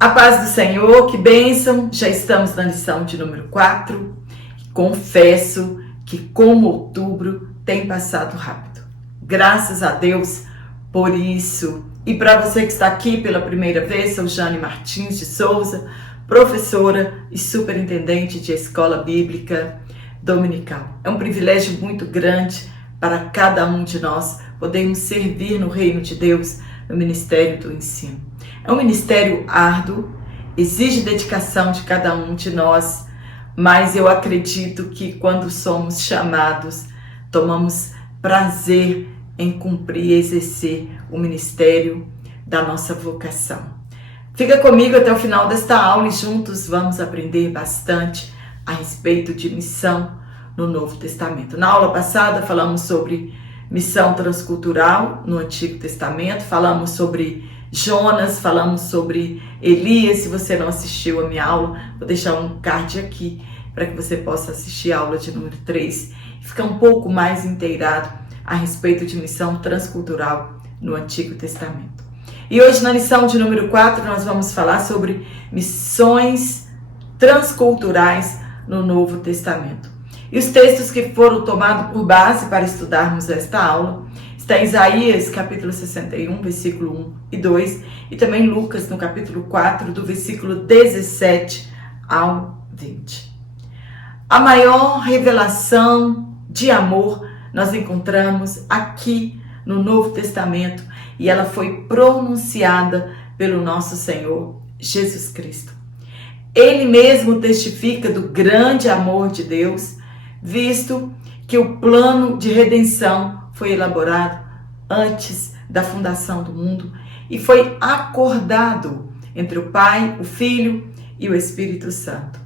A paz do Senhor, que bênção! Já estamos na lição de número 4. Confesso que como outubro tem passado rápido. Graças a Deus por isso. E para você que está aqui pela primeira vez, sou Jane Martins de Souza, professora e superintendente de escola bíblica dominical. É um privilégio muito grande para cada um de nós podermos servir no reino de Deus no ministério do ensino. É um ministério árduo, exige dedicação de cada um de nós, mas eu acredito que quando somos chamados, tomamos prazer em cumprir e exercer o ministério da nossa vocação. Fica comigo até o final desta aula e juntos vamos aprender bastante a respeito de missão no Novo Testamento. Na aula passada falamos sobre missão transcultural no Antigo Testamento, falamos sobre Jonas, falamos sobre Elias. Se você não assistiu a minha aula, vou deixar um card aqui para que você possa assistir a aula de número 3 e ficar um pouco mais inteirado a respeito de missão transcultural no Antigo Testamento. E hoje na lição de número 4 nós vamos falar sobre missões transculturais no Novo Testamento. E os textos que foram tomados por base para estudarmos esta aula está em Isaías capítulo 61, versículo 1 e 2, e também Lucas no capítulo 4, do versículo 17 ao 20. A maior revelação de amor nós encontramos aqui no Novo Testamento e ela foi pronunciada pelo nosso Senhor Jesus Cristo. Ele mesmo testifica do grande amor de Deus, visto que o plano de redenção foi elaborado antes da fundação do mundo e foi acordado entre o Pai, o Filho e o Espírito Santo.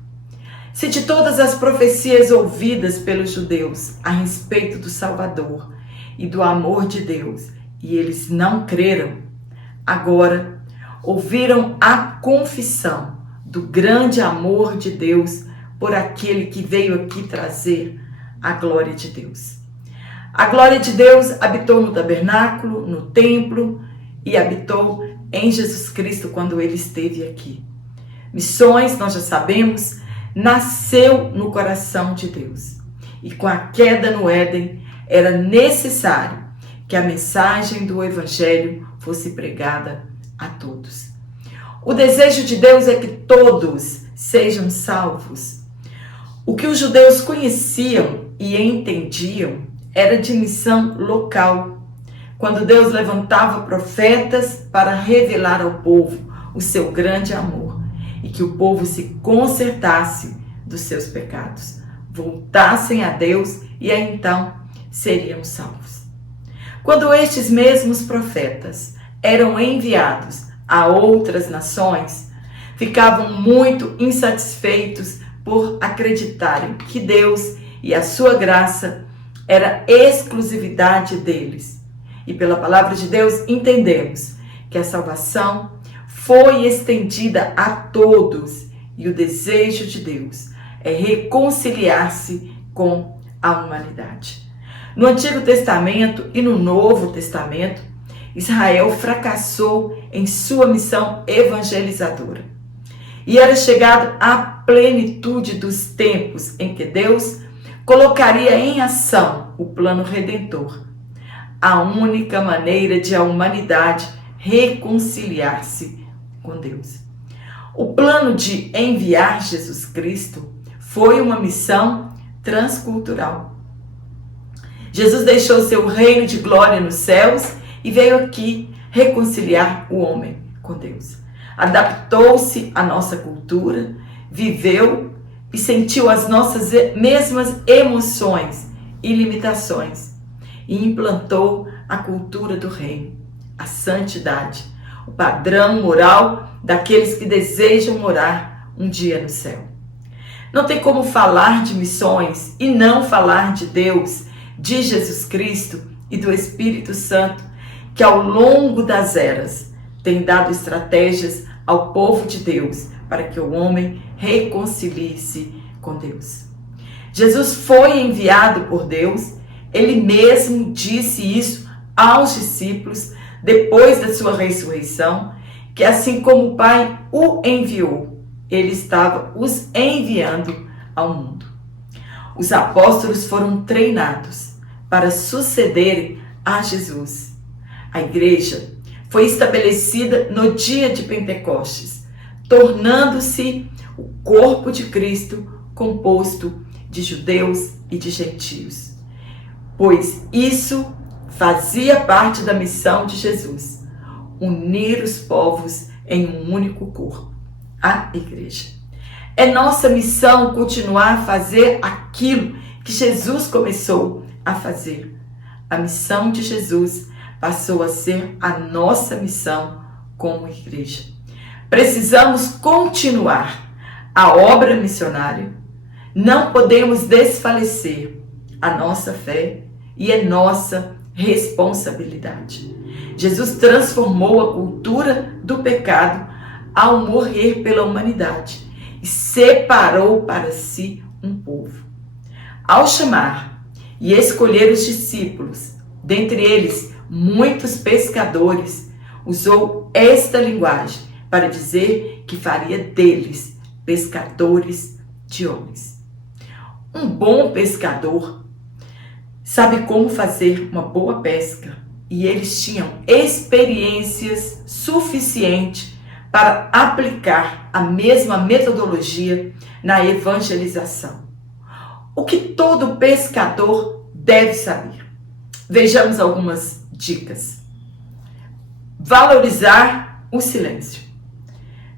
Se de todas as profecias ouvidas pelos judeus a respeito do Salvador e do amor de Deus, e eles não creram, agora ouviram a confissão do grande amor de Deus por aquele que veio aqui trazer a glória de Deus. A glória de Deus habitou no tabernáculo, no templo e habitou em Jesus Cristo quando ele esteve aqui. Missões, nós já sabemos, nasceu no coração de Deus. E com a queda no Éden, era necessário que a mensagem do Evangelho fosse pregada a todos. O desejo de Deus é que todos sejam salvos. O que os judeus conheciam e entendiam era de missão local, quando Deus levantava profetas para revelar ao povo o seu grande amor e que o povo se consertasse dos seus pecados, voltassem a Deus e aí então seriam salvos. Quando estes mesmos profetas eram enviados a outras nações, ficavam muito insatisfeitos por acreditarem que Deus e a sua graça era exclusividade deles. E pela palavra de Deus entendemos que a salvação foi estendida a todos e o desejo de Deus é reconciliar-se com a humanidade. No Antigo Testamento e no Novo Testamento, Israel fracassou em sua missão evangelizadora. E era chegado à plenitude dos tempos em que Deus colocaria em ação o plano redentor, a única maneira de a humanidade reconciliar-se com Deus. O plano de enviar Jesus Cristo foi uma missão transcultural. Jesus deixou seu reino de glória nos céus e veio aqui reconciliar o homem com Deus. Adaptou-se à nossa cultura, viveu e sentiu as nossas mesmas emoções e limitações e implantou a cultura do reino, a santidade, o padrão moral daqueles que desejam morar um dia no céu. Não tem como falar de missões e não falar de Deus, de Jesus Cristo e do Espírito Santo, que ao longo das eras tem dado estratégias ao povo de Deus para que o homem reconcilie-se com Deus. Jesus foi enviado por Deus, ele mesmo disse isso aos discípulos depois da sua ressurreição, que assim como o Pai o enviou, ele estava os enviando ao mundo. Os apóstolos foram treinados para sucederem a Jesus. A igreja foi estabelecida no dia de Pentecostes, tornando-se o corpo de Cristo composto de judeus e de gentios, pois isso fazia parte da missão de Jesus, unir os povos em um único corpo, a igreja. É nossa missão continuar a fazer aquilo que Jesus começou a fazer. A missão de Jesus passou a ser a nossa missão como igreja. Precisamos continuar a obra missionária. Não podemos desfalecer a nossa fé e é nossa responsabilidade. Jesus transformou a cultura do pecado ao morrer pela humanidade e separou para si um povo. Ao chamar e escolher os discípulos, dentre eles muitos pescadores, usou esta linguagem para dizer que faria deles pescadores de homens. Um bom pescador sabe como fazer uma boa pesca e eles tinham experiências suficientes para aplicar a mesma metodologia na evangelização. O que todo pescador deve saber? Vejamos algumas dicas. Valorizar o silêncio.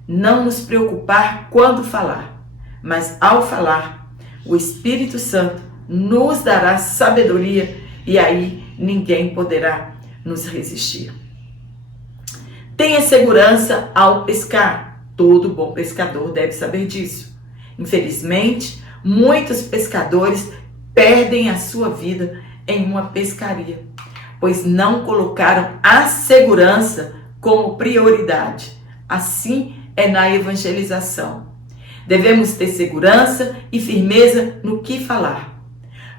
Não nos preocupar quando falar, mas ao falar, o Espírito Santo nos dará sabedoria e aí ninguém poderá nos resistir. Tenha segurança ao pescar. Todo bom pescador deve saber disso. Infelizmente, muitos pescadores perdem a sua vida em uma pescaria, pois não colocaram a segurança como prioridade. Assim é na evangelização. Devemos ter segurança e firmeza no que falar.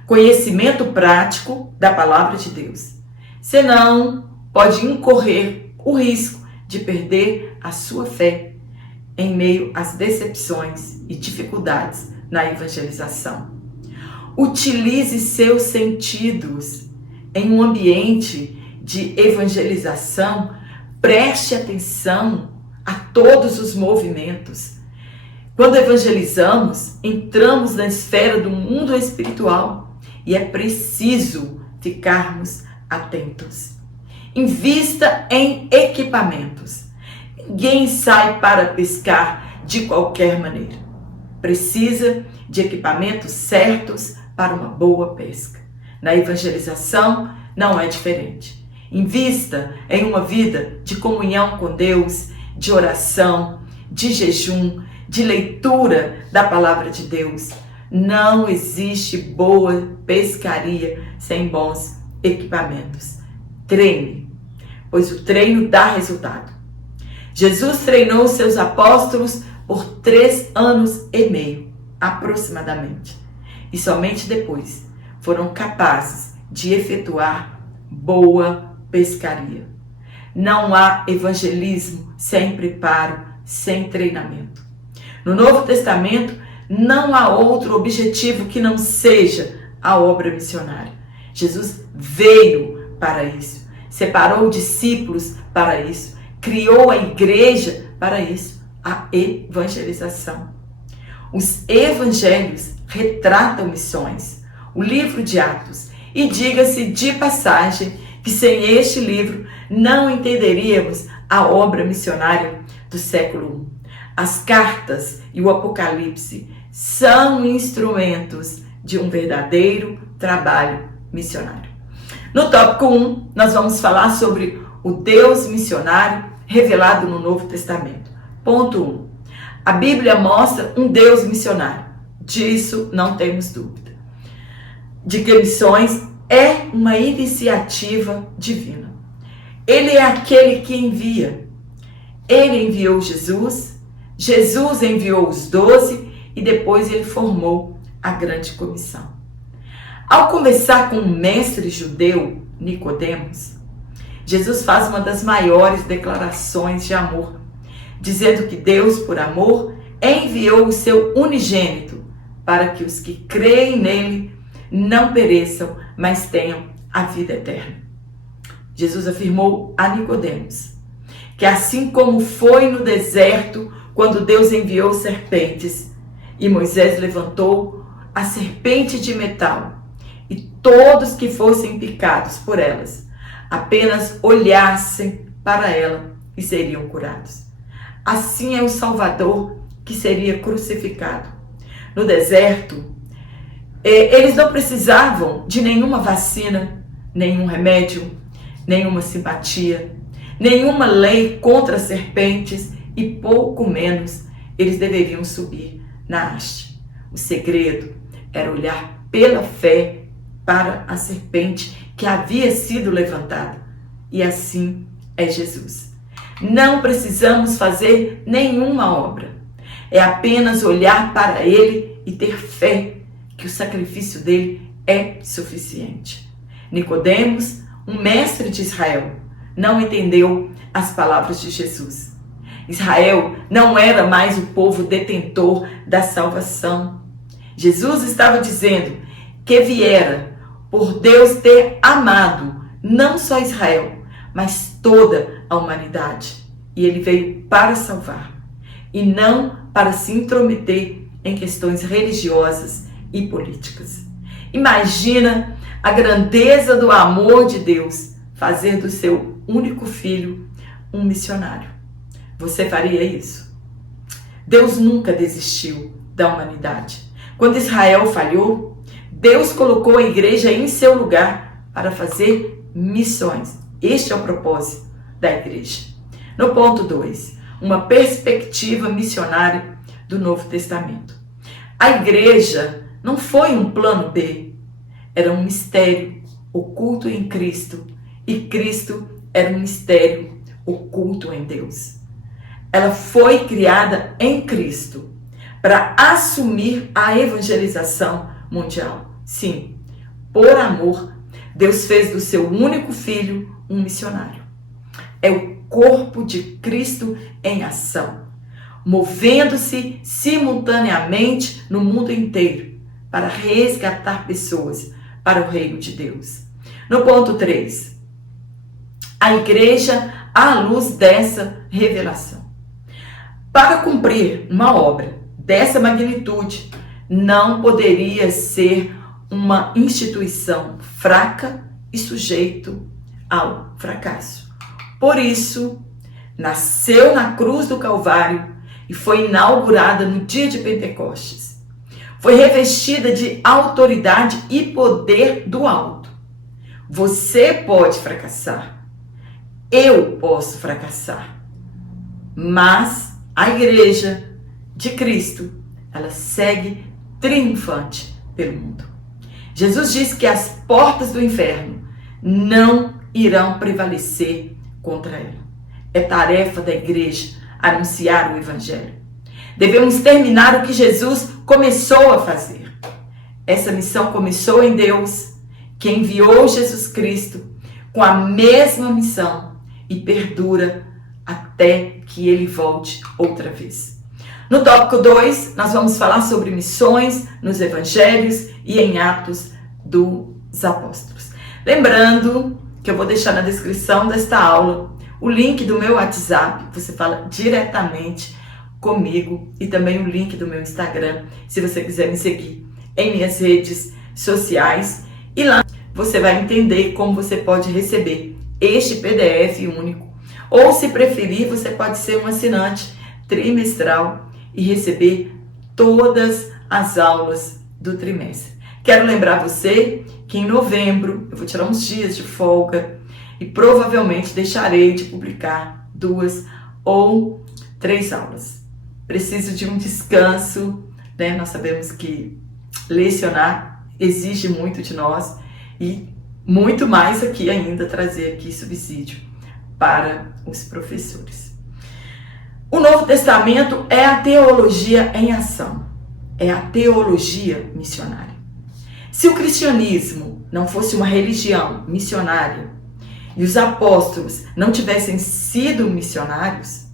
Conhecimento prático da palavra de Deus. Senão, pode incorrer o risco de perder a sua fé em meio às decepções e dificuldades na evangelização. Utilize seus sentidos em um ambiente de evangelização. Preste atenção a todos os movimentos. Quando evangelizamos, entramos na esfera do mundo espiritual e é preciso ficarmos atentos. Invista em equipamentos. Ninguém sai para pescar de qualquer maneira. Precisa de equipamentos certos para uma boa pesca. Na evangelização não é diferente. Invista em uma vida de comunhão com Deus, de oração, de jejum, de leitura da palavra de Deus. Não existe boa pescaria sem bons equipamentos. Treine, pois o treino dá resultado. Jesus treinou seus apóstolos por 3 anos e meio, aproximadamente. E somente depois foram capazes de efetuar boa pescaria. Não há evangelismo sem preparo, sem treinamento. No Novo Testamento, não há outro objetivo que não seja a obra missionária. Jesus veio para isso, separou discípulos para isso, criou a igreja para isso, a evangelização. Os evangelhos retratam missões, o livro de Atos, e diga-se de passagem que sem este livro não entenderíamos a obra missionária do século I. As cartas e o Apocalipse são instrumentos de um verdadeiro trabalho missionário. No tópico 1, nós vamos falar sobre o Deus missionário revelado no Novo Testamento. Ponto 1. A Bíblia mostra um Deus missionário. Disso não temos dúvida. De que missões é uma iniciativa divina. Ele é aquele que envia. Ele enviou Jesus, Jesus enviou os 12 e depois ele formou a grande comissão. Ao conversar com o mestre judeu Nicodemos, Jesus faz uma das maiores declarações de amor dizendo que Deus, por amor, enviou o seu unigênito para que os que creem nele não pereçam, mas tenham a vida eterna. Jesus afirmou a Nicodemos que assim como foi no deserto, quando Deus enviou serpentes, e Moisés levantou a serpente de metal, e todos que fossem picados por elas, apenas olhassem para ela e seriam curados. Assim é o Salvador que seria crucificado. No deserto, eles não precisavam de nenhuma vacina, nenhum remédio, nenhuma simpatia, nenhuma lei contra serpentes e pouco menos eles deveriam subir na haste. O segredo era olhar pela fé para a serpente que havia sido levantada. E assim é Jesus. Não precisamos fazer nenhuma obra. É apenas olhar para ele e ter fé que o sacrifício dele é suficiente. Nicodemos, um mestre de Israel, não entendeu as palavras de Jesus. Israel não era mais o povo detentor da salvação. Jesus estava dizendo que viera por Deus ter amado não só Israel, mas toda a humanidade. E ele veio para salvar e não para se intrometer em questões religiosas e políticas. Imagina a grandeza do amor de Deus fazer do seu único filho um missionário. Você faria isso? Deus nunca desistiu da humanidade. Quando Israel falhou, Deus colocou a igreja em seu lugar para fazer missões. Este é o propósito da igreja. No ponto 2, uma perspectiva missionária do Novo Testamento. A igreja não foi um plano B, era um mistério oculto em Cristo, e Cristo era um mistério oculto em Deus. Ela foi criada em Cristo para assumir a evangelização mundial. Sim, por amor, Deus fez do seu único filho um missionário. É o corpo de Cristo em ação, movendo-se simultaneamente no mundo inteiro para resgatar pessoas para o reino de Deus. No ponto 3, a igreja à luz dessa revelação. Para cumprir uma obra dessa magnitude, não poderia ser uma instituição fraca e sujeito ao fracasso. Por isso, nasceu na cruz do Calvário e foi inaugurada no dia de Pentecostes. Foi revestida de autoridade e poder do alto. Você pode fracassar. Eu posso fracassar. Mas a igreja de Cristo, ela segue triunfante pelo mundo. Jesus disse que as portas do inferno não irão prevalecer contra ela. É tarefa da igreja anunciar o evangelho. Devemos terminar o que Jesus começou a fazer. Essa missão começou em Deus, que enviou Jesus Cristo com a mesma missão e perdura até que ele volte outra vez. No tópico 2, nós vamos falar sobre missões nos evangelhos e em Atos dos Apóstolos. Lembrando que eu vou deixar na descrição desta aula o link do meu WhatsApp, você fala diretamente comigo, e também o link do meu Instagram, se você quiser me seguir em minhas redes sociais. E lá você vai entender como você pode receber este PDF único, ou se preferir, você pode ser um assinante trimestral e receber todas as aulas do trimestre. Quero lembrar você que em novembro eu vou tirar uns dias de folga e provavelmente deixarei de publicar 2 ou 3 aulas. Preciso de um descanso, né? Nós sabemos que lecionar exige muito de nós e muito mais aqui ainda trazer aqui subsídio para os professores. O Novo Testamento é a teologia em ação, é a teologia missionária. Se o cristianismo não fosse uma religião missionária e os apóstolos não tivessem sido missionários,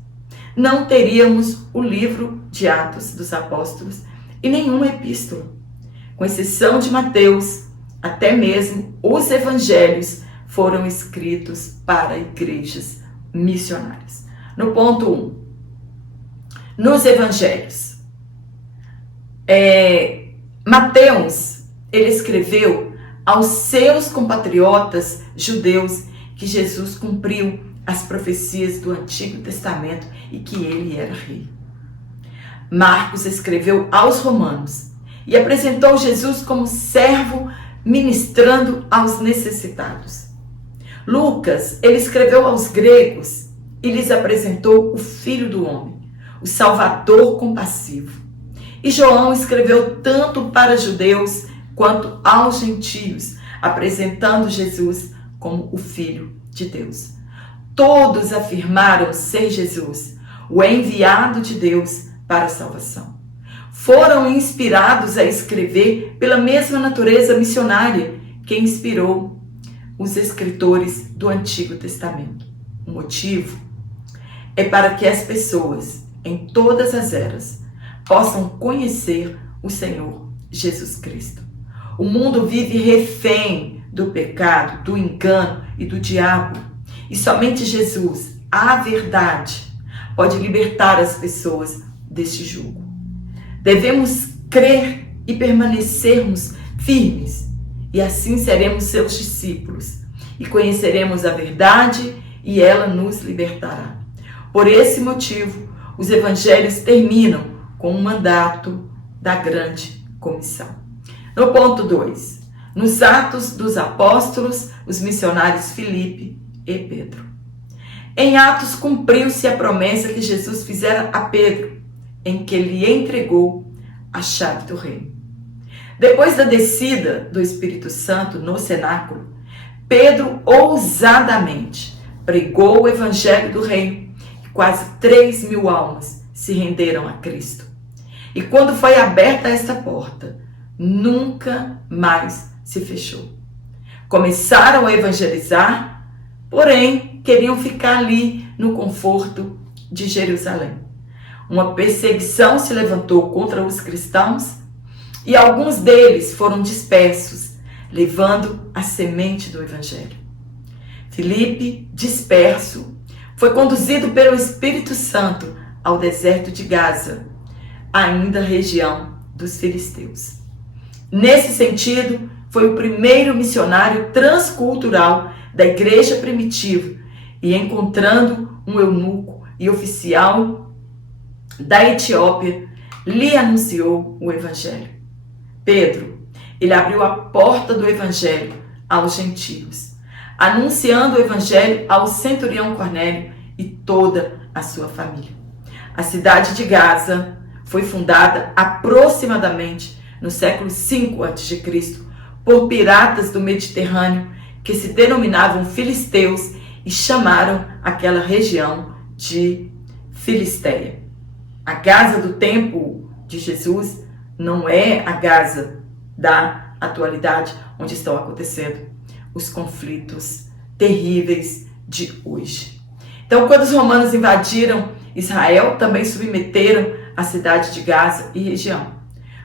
não teríamos o livro de Atos dos Apóstolos e nenhuma epístola. Com exceção de Mateus, até mesmo os evangelhos foram escritos para igrejas missionárias. No ponto 1, nos evangelhos, Mateus, ele escreveu aos seus compatriotas judeus que Jesus cumpriu as profecias do Antigo Testamento e que ele era rei. Marcos escreveu aos romanos e apresentou Jesus como servo ministrando aos necessitados. Lucas, ele escreveu aos gregos e lhes apresentou o Filho do Homem, o Salvador compassivo. E João escreveu tanto para judeus quanto aos gentios, apresentando Jesus como o Filho de Deus. Todos afirmaram ser Jesus, o enviado de Deus para a salvação. Foram inspirados a escrever pela mesma natureza missionária que inspirou os escritores do Antigo Testamento. O motivo é para que as pessoas, em todas as eras, possam conhecer o Senhor Jesus Cristo. O mundo vive refém do pecado, do engano e do diabo. E somente Jesus, a verdade, pode libertar as pessoas deste jugo. Devemos crer e permanecermos firmes, e assim seremos seus discípulos, e conheceremos a verdade, e ela nos libertará. Por esse motivo, os evangelhos terminam com o mandato da grande comissão. No ponto 2, nos Atos dos Apóstolos, os missionários Filipe e Pedro. Em Atos cumpriu-se a promessa que Jesus fizera a Pedro, em que lhe entregou a chave do reino. Depois da descida do Espírito Santo no cenáculo, Pedro ousadamente pregou o evangelho do reino e quase 3.000 almas se renderam a Cristo. E quando foi aberta esta porta, nunca mais se fechou. Começaram a evangelizar, porém queriam ficar ali no conforto de Jerusalém. Uma perseguição se levantou contra os cristãos e alguns deles foram dispersos, levando a semente do evangelho. Filipe, disperso, foi conduzido pelo Espírito Santo ao deserto de Gaza, ainda região dos filisteus. Nesse sentido, foi o primeiro missionário transcultural da igreja primitiva e, encontrando um eunuco e oficial da Etiópia, lhe anunciou o evangelho. Pedro, ele abriu a porta do evangelho aos gentios, anunciando o evangelho ao centurião Cornélio e toda a sua família. A cidade de Gaza foi fundada aproximadamente no século V a.C. por piratas do Mediterrâneo que se denominavam filisteus e chamaram aquela região de Filisteia. A Gaza do tempo de Jesus não é a Gaza da atualidade, onde estão acontecendo os conflitos terríveis de hoje. Então, quando os romanos invadiram Israel, também submeteram a cidade de Gaza e região.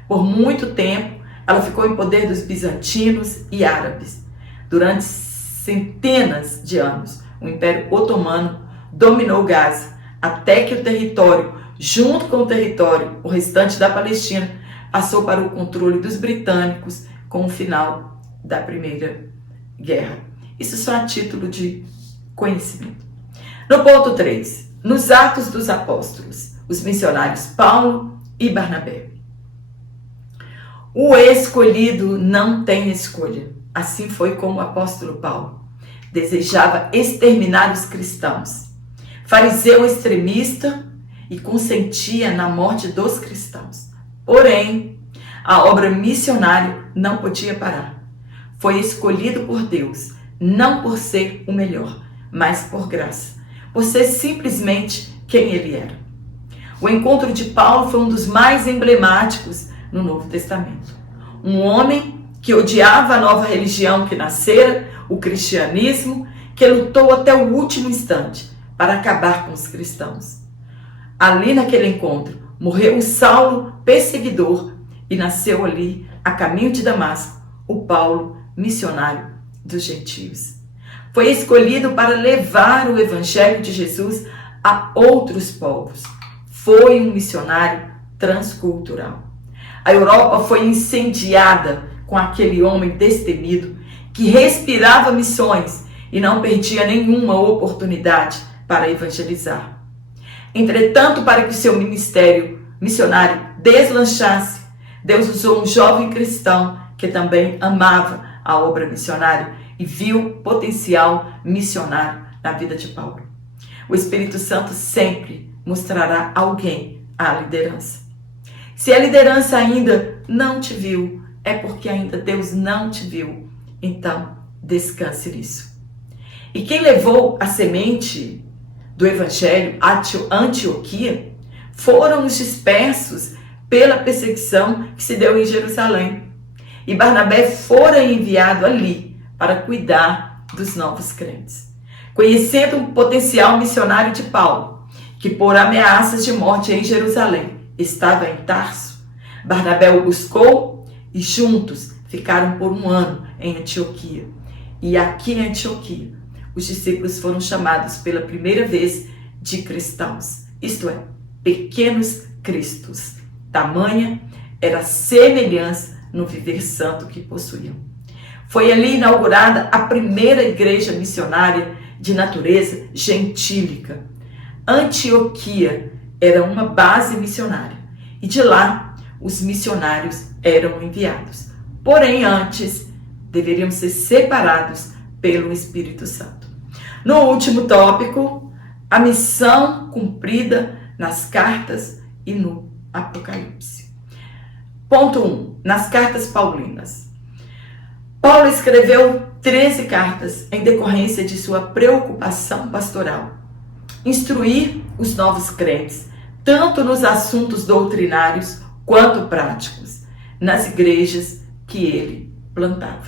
Por muito tempo, ela ficou em poder dos bizantinos e árabes. Durante centenas de anos, o Império Otomano dominou Gaza, até que o território, junto com o território, o restante da Palestina, passou para o controle dos britânicos com o final da Primeira Guerra. Isso só a título de conhecimento. No ponto 3, nos Atos dos Apóstolos, os missionários Paulo e Barnabé. O escolhido não tem escolha. Assim foi como o apóstolo Paulo desejava exterminar os cristãos. Fariseu extremista e consentia na morte dos cristãos. Porém, a obra missionária não podia parar. Foi escolhido por Deus, não por ser o melhor, mas por graça, por ser simplesmente quem ele era. O encontro de Paulo foi um dos mais emblemáticos no Novo Testamento. Um homem que odiava a nova religião que nascera, o cristianismo, que lutou até o último instante para acabar com os cristãos. Ali naquele encontro, morreu o Saulo perseguidor e nasceu ali, a caminho de Damasco, o Paulo, missionário dos gentios. Foi escolhido para levar o evangelho de Jesus a outros povos. Foi um missionário transcultural. A Europa foi incendiada com aquele homem destemido que respirava missões e não perdia nenhuma oportunidade para evangelizar. Entretanto, para que o seu ministério missionário deslanchasse, Deus usou um jovem cristão que também amava a obra missionária e viu potencial missionário na vida de Paulo. O Espírito Santo sempre mostrará alguém à liderança. Se a liderança ainda não te viu, é porque ainda Deus não te viu. Então, descanse nisso. E quem levou a semente do Evangelho a Antioquia foram os dispersos pela perseguição que se deu em Jerusalém. E Barnabé fora enviado ali para cuidar dos novos crentes. Conhecendo o potencial missionário de Paulo, que por ameaças de morte em Jerusalém estava em Tarso, Barnabé o buscou e juntos ficaram por um ano em Antioquia. E aqui em Antioquia, os discípulos foram chamados pela primeira vez de cristãos, isto é, pequenos cristos. Tamanha era a semelhança no viver santo que possuíam. Foi ali inaugurada a primeira igreja missionária de natureza gentílica. Antioquia era uma base missionária e de lá os missionários eram enviados. Porém, antes deveriam ser separados pelo Espírito Santo. No último tópico, a missão cumprida nas cartas e no Apocalipse. Ponto 1. Nas cartas paulinas. Paulo escreveu 13 cartas em decorrência de sua preocupação pastoral. Instruir os novos crentes, tanto nos assuntos doutrinários quanto práticos, nas igrejas que ele plantava.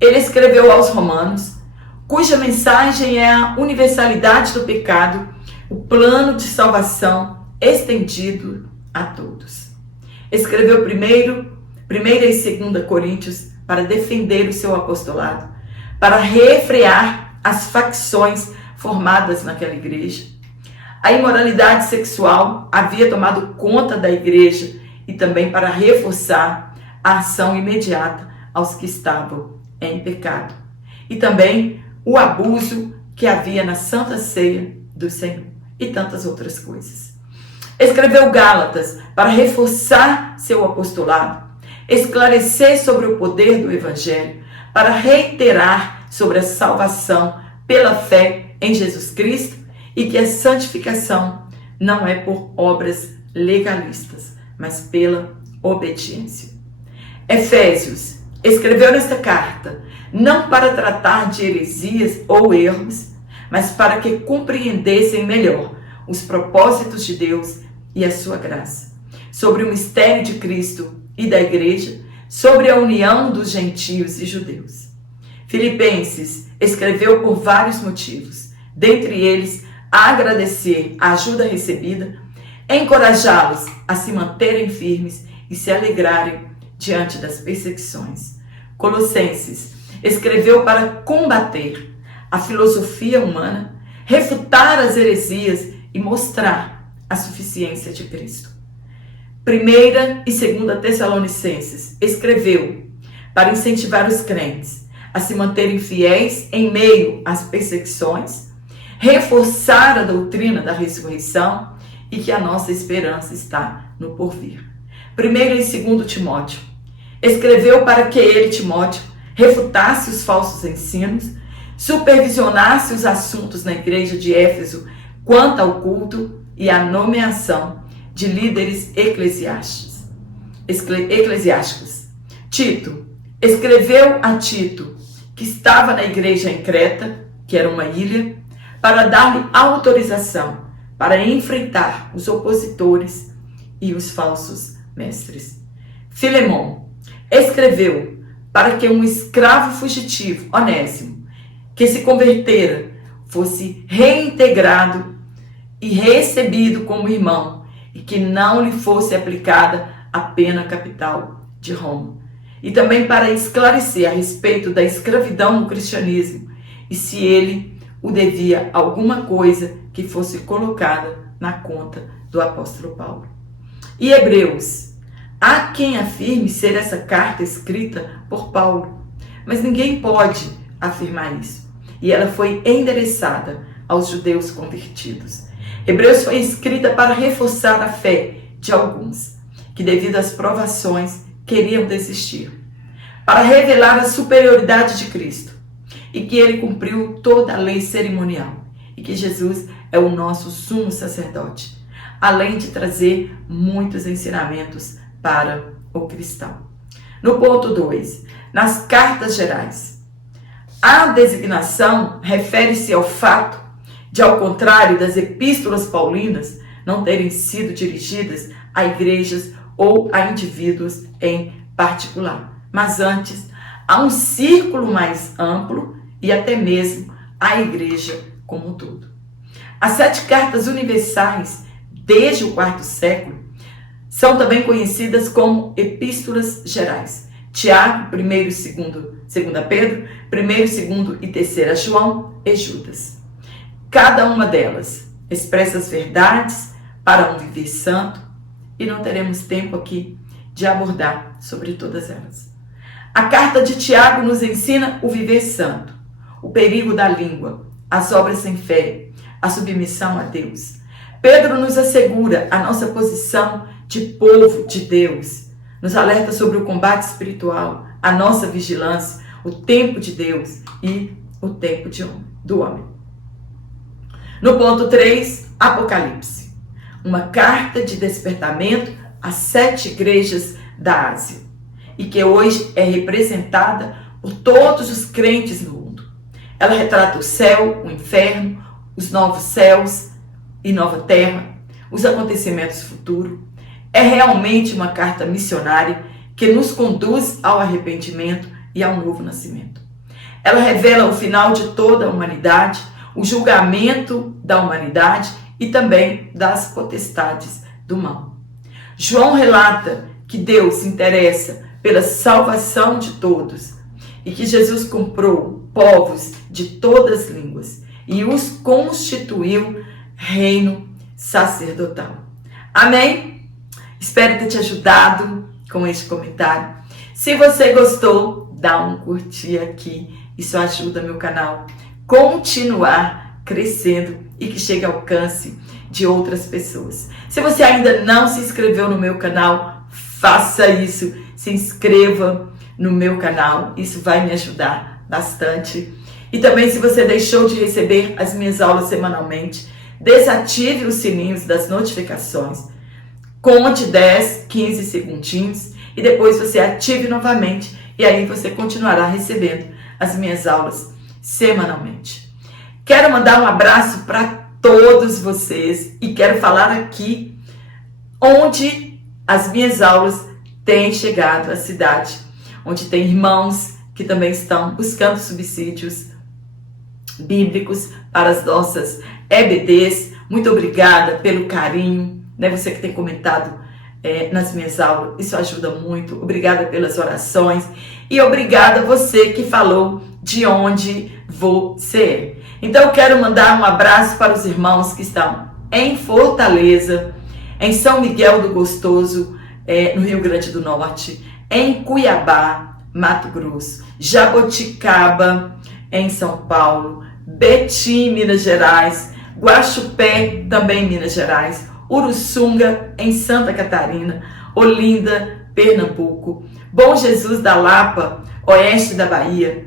Ele escreveu aos Romanos, cuja mensagem é a universalidade do pecado, o plano de salvação estendido a todos. Escreveu primeira e segunda Coríntios para defender o seu apostolado, para refrear as facções formadas naquela igreja. A imoralidade sexual havia tomado conta da igreja e também para reforçar a ação imediata aos que estavam em pecado. E também o abuso que havia na Santa Ceia do Senhor e tantas outras coisas. Escreveu Gálatas para reforçar seu apostolado, esclarecer sobre o poder do Evangelho, para reiterar sobre a salvação pela fé em Jesus Cristo e que a santificação não é por obras legalistas, mas pela obediência. Efésios escreveu nesta carta não para tratar de heresias ou erros, mas para que compreendessem melhor os propósitos de Deus e a sua graça, sobre o mistério de Cristo e da igreja, sobre a união dos gentios e judeus. Filipenses escreveu por vários motivos, dentre eles a agradecer a ajuda recebida, encorajá-los a se manterem firmes e se alegrarem diante das perseguições. Colossenses escreveu para combater a filosofia humana, refutar as heresias e mostrar a suficiência de Cristo. Primeira e segunda Tessalonicenses escreveu para incentivar os crentes a se manterem fiéis em meio às perseguições, reforçar a doutrina da ressurreição e que a nossa esperança está no porvir. Primeiro e segundo Timóteo escreveu para que ele, Timóteo, refutasse os falsos ensinos, supervisionasse os assuntos na igreja de Éfeso quanto ao culto e à nomeação de líderes eclesiásticos. Tito escreveu a Tito, que estava na igreja em Creta, que era uma ilha, para dar-lhe autorização para enfrentar os opositores e os falsos mestres. Filemão escreveu para que um escravo fugitivo, Onésimo, que se convertera, fosse reintegrado e recebido como irmão, e que não lhe fosse aplicada a pena capital de Roma. E também para esclarecer a respeito da escravidão no cristianismo, e se ele o devia alguma coisa que fosse colocada na conta do apóstolo Paulo. E Hebreus, há quem afirme ser essa carta escrita por Paulo, mas ninguém pode afirmar isso. E ela foi endereçada aos judeus convertidos. Hebreus foi escrita para reforçar a fé de alguns, que devido às provações queriam desistir, para revelar a superioridade de Cristo, e que ele cumpriu toda a lei cerimonial, e que Jesus é o nosso sumo sacerdote, além de trazer muitos ensinamentos para o cristão. No ponto 2, nas cartas gerais, a designação refere-se ao fato de, ao contrário das epístolas paulinas, não terem sido dirigidas a igrejas ou a indivíduos em particular, mas antes a um círculo mais amplo e até mesmo à igreja como um todo. As 7 cartas universais, desde o IV século, são também conhecidas como epístolas gerais. Tiago, 1º e 2 Pedro, 1º, 2º e 3 João e Judas. Cada uma delas expressa as verdades para um viver santo, e não teremos tempo aqui de abordar sobre todas elas. A carta de Tiago nos ensina o viver santo, o perigo da língua, as obras sem fé, a submissão a Deus. Pedro nos assegura a nossa posição de povo de Deus, nos alerta sobre o combate espiritual, a nossa vigilância, o tempo de Deus e o tempo do homem. No ponto 3, Apocalipse, uma carta de despertamento às 7 igrejas da Ásia, e que hoje é representada por todos os crentes no mundo. Ela retrata o céu, o inferno, os novos céus e nova terra, os acontecimentos futuros. É realmente uma carta missionária que nos conduz ao arrependimento e ao novo nascimento. Ela revela o final de toda a humanidade, o julgamento da humanidade e também das potestades do mal. João relata que Deus se interessa pela salvação de todos e que Jesus comprou povos de todas as línguas e os constituiu reino sacerdotal. Amém? Espero ter te ajudado com este comentário. Se você gostou, dá um curtir aqui. Isso ajuda meu canal a continuar crescendo e que chegue ao alcance de outras pessoas. Se você ainda não se inscreveu no meu canal, faça isso. Se inscreva no meu canal. Isso vai me ajudar bastante. E também, se você deixou de receber as minhas aulas semanalmente, desative os sininhos das notificações. Conte 10, 15 segundinhos e depois você ative novamente. E aí você continuará recebendo as minhas aulas semanalmente. Quero mandar um abraço para todos vocês e quero falar aqui onde as minhas aulas têm chegado à cidade, onde tem irmãos que também estão buscando subsídios bíblicos para as nossas EBDs. Muito obrigada pelo carinho, né? Você que tem comentado nas minhas aulas, isso ajuda muito. Obrigada pelas orações e obrigada a você que falou de onde você é. Então eu quero mandar um abraço para os irmãos que estão em Fortaleza, em São Miguel do Gostoso, no Rio Grande do Norte, em Cuiabá, Mato Grosso, Jaboticaba, em São Paulo, Betim, Minas Gerais, Guaxupé, também Minas Gerais, Uruçunga, em Santa Catarina, Olinda, Pernambuco, Bom Jesus da Lapa, oeste da Bahia,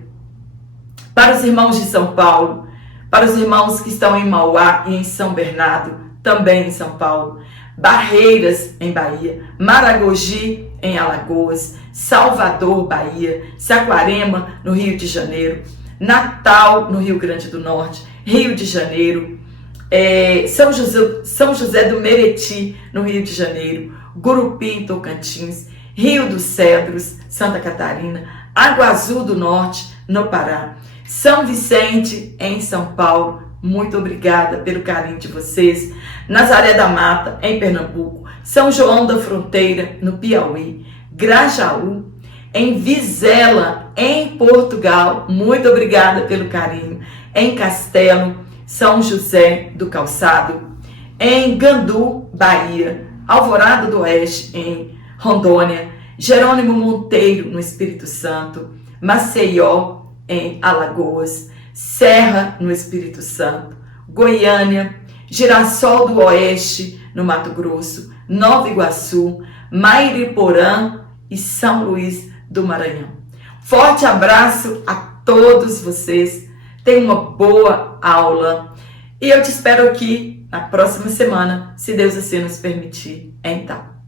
para os irmãos de São Paulo, para os irmãos que estão em Mauá e em São Bernardo, também em São Paulo, Barreiras, em Bahia, Maragogi, em Alagoas, Salvador, Bahia, Saquarema, no Rio de Janeiro, Natal, no Rio Grande do Norte, Rio de Janeiro, São José do Meriti, no Rio de Janeiro, Gurupi, em Tocantins, Rio dos Cedros, Santa Catarina, Água Azul do Norte, no Pará, São Vicente, em São Paulo, muito obrigada pelo carinho de vocês. Nazaré da Mata, em Pernambuco, São João da Fronteira, no Piauí, Grajaú, em Vizela, em Portugal, muito obrigada pelo carinho, em Castelo, São José do Calçado, em Gandu, Bahia, Alvorada do Oeste, em Rondônia, Jerônimo Monteiro, no Espírito Santo, Maceió, em Alagoas, Serra, no Espírito Santo, Goiânia, Girassol do Oeste, no Mato Grosso, Nova Iguaçu, Mairiporã e São Luís do Maranhão. Forte abraço a todos vocês, tenham uma boa aula e eu te espero aqui na próxima semana, se Deus assim nos permitir. Então.